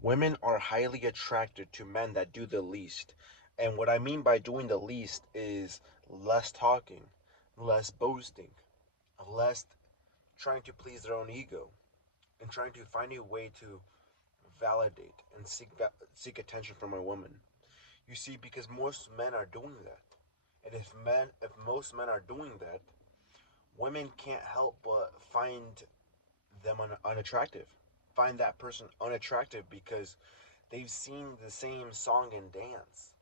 Women are highly attracted to men that do the least. And what I mean by doing the least is less talking, less boasting, less trying to please their own ego, and trying to find a way to validate and seek attention from a woman. You see, because most men are doing that. And if most men are doing that, women can't help but find them unattractive. Find that person unattractive because they've seen the same song and dance.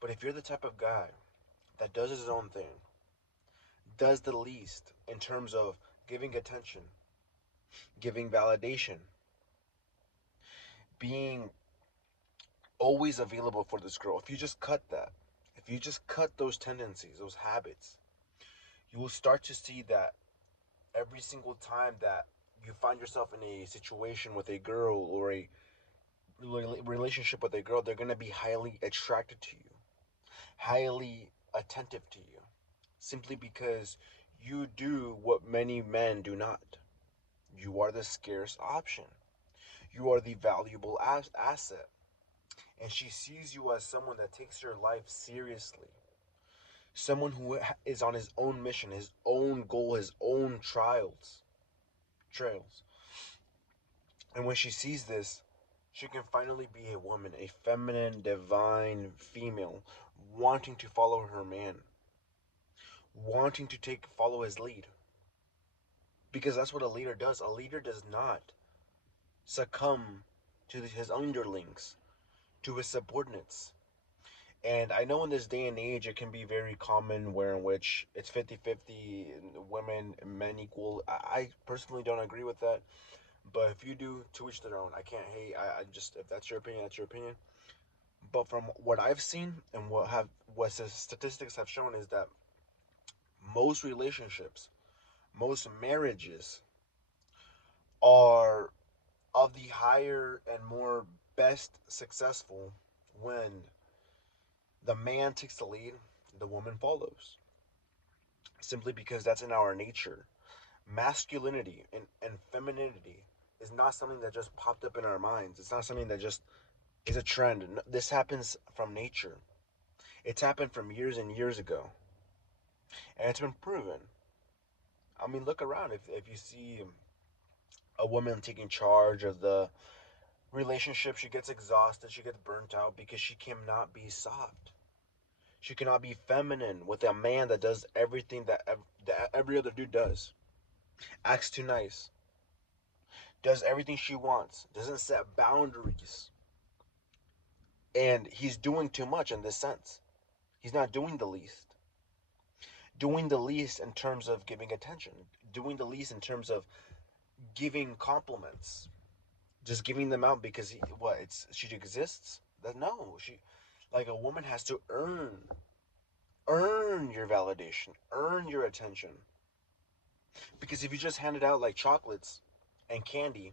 But if you're the type of guy that does his own thing, does the least in terms of giving attention, giving validation, being always available for this girl, if you just cut that, if you just cut those tendencies, those habits, you will start to see that every single time that you find yourself in a situation with a girl or a relationship with a girl, they're going to be highly attracted to you, highly attentive to you, simply because you do what many men do not. You are the scarce option. You are the valuable asset. And she sees you as someone that takes your life seriously. Someone who is on his own mission, his own goal, his own trails. And when she sees this, she can finally be a woman, a feminine, divine female, wanting to follow her man, wanting to follow his lead. Because that's what a leader does. A leader does not succumb to his underlings, to his subordinates. And I know in this day and age, it can be very common where in which it's 50-50, women and men equal. I personally don't agree with that. But if you do, to each their own. I can't hate. I just, if that's your opinion, that's your opinion. But from what I've seen and what statistics have shown is that most relationships, most marriages are of the higher and more best successful when the man takes the lead, the woman follows. Simply because that's in our nature. Masculinity and femininity is not something that just popped up in our minds. It's not something that just is a trend. This happens from nature. It's happened from years and years ago. And it's been proven. I mean, look around. If you see a woman taking charge of the relationship, she gets exhausted, she gets burnt out because she cannot be soft. She cannot be feminine with a man that does everything that every other dude does. Acts too nice. Does everything she wants. Doesn't set boundaries. And he's doing too much in this sense. He's not doing the least. Doing the least in terms of giving attention. Doing the least in terms of giving compliments. Just giving them out because she exists. That no, she like a woman has to earn your validation, earn your attention. Because if you just hand it out like chocolates and candy,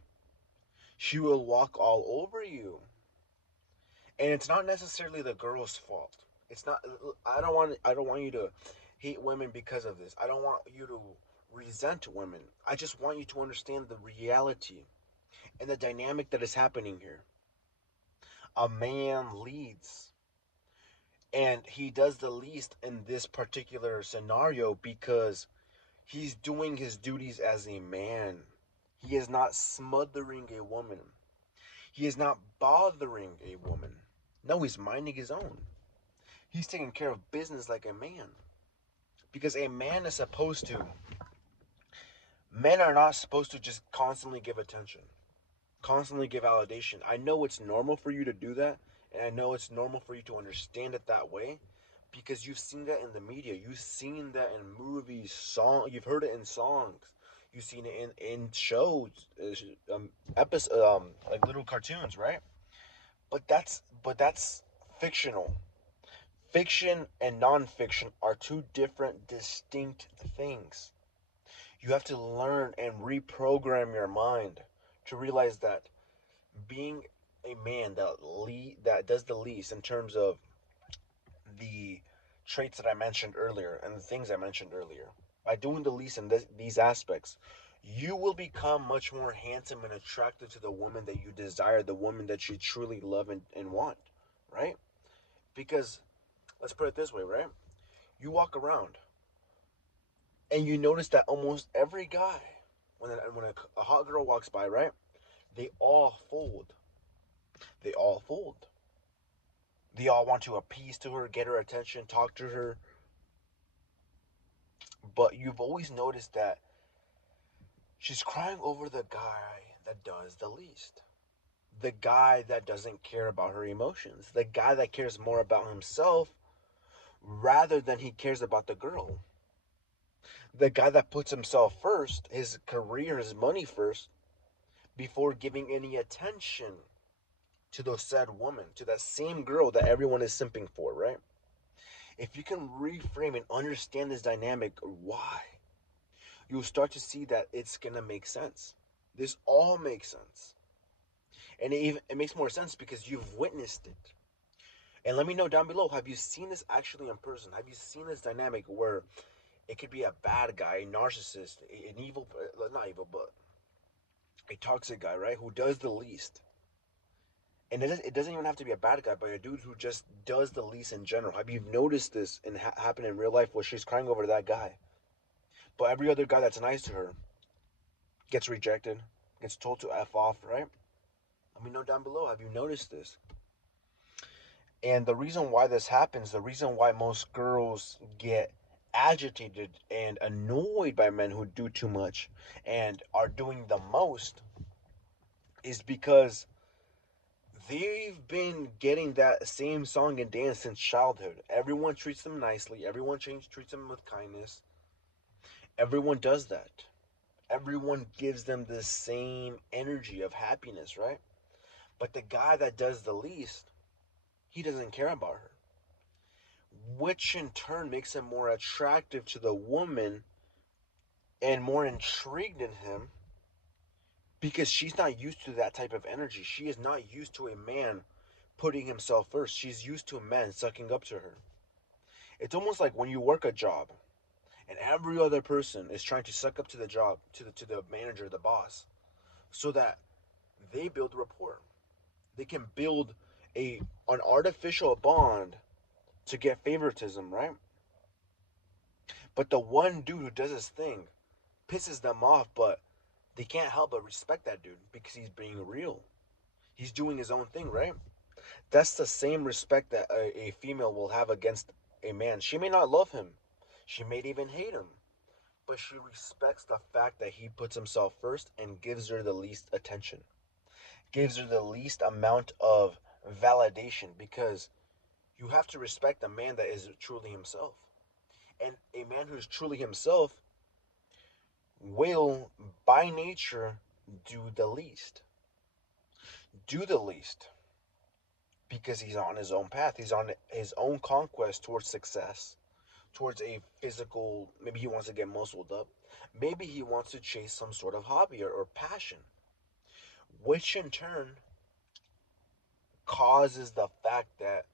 she will walk all over you. And it's not necessarily the girl's fault. It's not. I don't want you to hate women because of this. I don't want you to resent women. I just want you to understand the reality and the dynamic that is happening here. A man leads, and he does the least in this particular scenario because he's doing his duties as a man. He is not smothering a woman. He is not bothering a woman. No, he's minding his own. He's taking care of business like a man. Because a man is supposed to, men are not supposed to just constantly give attention, constantly give validation. I know it's normal for you to do that, and I know it's normal for you to understand it that way because you've seen that in the media, you've seen that in movies, you've heard it in songs, you've seen it in shows, episodes, like little cartoons, right? But that's fictional. Fiction and nonfiction are two different, distinct things. You have to learn and reprogram your mind to realize that being a man that does the least in terms of the traits that I mentioned earlier and the things I mentioned earlier, by doing the least in these aspects, you will become much more handsome and attractive to the woman that you desire, the woman that you truly love and want, right? Because let's put it this way, right? You walk around and you notice that almost every guy, when a hot girl walks by, right? They all fold. They all fold. They all want to appease to her, get her attention, talk to her. But you've always noticed that she's crying over the guy that does the least. The guy that doesn't care about her emotions. The guy that cares more about himself rather than he cares about the girl. The guy that puts himself first, his career, his money first, before giving any attention to the said woman, to that same girl that everyone is simping for, right? If you can reframe and understand this dynamic, why? You'll start to see that it's gonna make sense. This all makes sense. And it makes more sense because you've witnessed it. And let me know down below, have you seen this actually in person? Have you seen this dynamic where it could be a bad guy, a narcissist, an evil, not evil, but a toxic guy, right? Who does the least. And it doesn't even have to be a bad guy, but a dude who just does the least in general. Have you noticed this happen in real life where she's crying over that guy? But every other guy that's nice to her gets rejected, gets told to F off, right? Let me know down below. Have you noticed this? And the reason why this happens, the reason why most girls get agitated and annoyed by men who do too much and are doing the most is because they've been getting that same song and dance since childhood. Everyone treats them nicely, everyone treats them with kindness. Everyone does that. Everyone gives them the same energy of happiness, right? But the guy that does the least, he doesn't care about her, which in turn makes him more attractive to the woman and more intrigued in him because she's not used to that type of energy. She is not used to a man putting himself first. She's used to a man sucking up to her. It's almost like when you work a job and every other person is trying to suck up to the job, to the manager, the boss, so that they build rapport. They can build an artificial bond to get favoritism, right? But the one dude who does his thing pisses them off, but they can't help but respect that dude because he's being real. He's doing his own thing, right? That's the same respect that a female will have against a man. She may not love him, she may even hate him, but she respects the fact that he puts himself first and gives her the least attention, gives her the least amount of validation because you have to respect a man that is truly himself. And a man who's truly himself will, by nature, do the least. Do the least because he's on his own path. He's on his own conquest towards success, towards a physical. Maybe he wants to get muscled up. Maybe he wants to chase some sort of hobby or passion, which in turn causes the fact that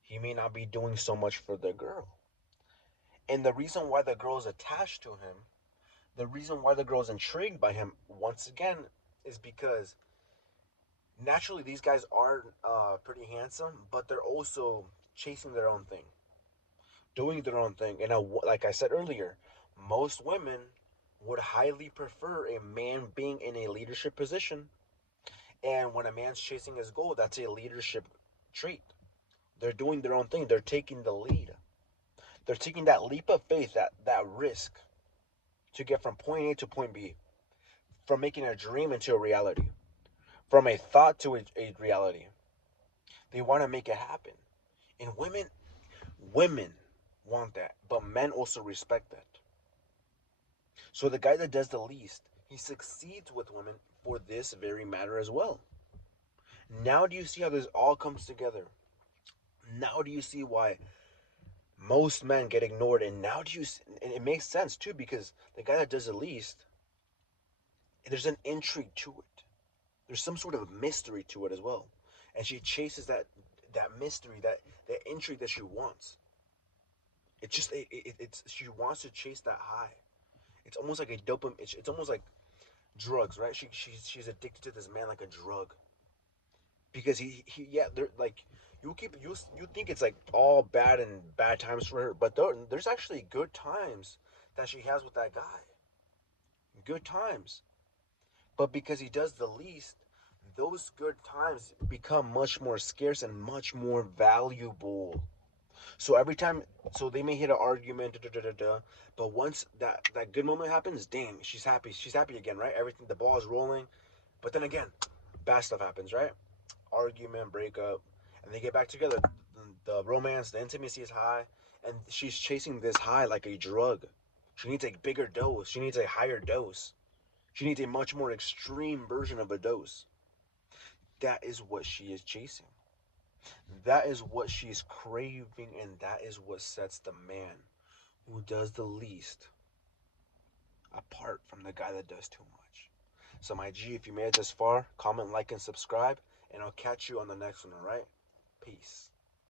he may not be doing so much for the girl. And the reason why the girl is attached to him, the reason why the girl is intrigued by him, once again, is because naturally these guys are pretty handsome, but they're also chasing their own thing, doing their own thing. And like I said earlier, most women would highly prefer a man being in a leadership position. And when a man's chasing his goal, that's a leadership trait. They're doing their own thing. They're taking the lead. They're taking that leap of faith, that risk to get from point A to point B, from making a dream into a reality, from a thought to a reality. They want to make it happen. And women want that, but men also respect that. So the guy that does the least, he succeeds with women for this very matter as well. Now do you see how this all comes together? Now do you see why most men get ignored? And now and it makes sense too because the guy that does the least, there's an intrigue to it. There's some sort of mystery to it as well. And she chases that mystery, that intrigue that she wants. It's she wants to chase that high. It's almost like a dopamine. It's almost like drugs, right? She's addicted to this man like a drug because he yeah, they're like you think it's like all bad and bad times for her, but there's actually good times that she has with that guy. Good times. But because he does the least, those good times become much more scarce and much more valuable. So every time, so they may hit an argument, da, da, da, da, but once that good moment happens, dang, she's happy. She's happy again, right? Everything, the ball is rolling. But then again, bad stuff happens, right? Argument, breakup, and they get back together. The romance, the intimacy is high, and she's chasing this high like a drug. She needs a bigger dose. She needs a higher dose. She needs a much more extreme version of a dose. That is what she is chasing. That is what she's craving, and that is what sets the man who does the least apart from the guy that does too much. So, my G, if you made it this far, comment, like, and subscribe, and I'll catch you on the next one, alright? Peace.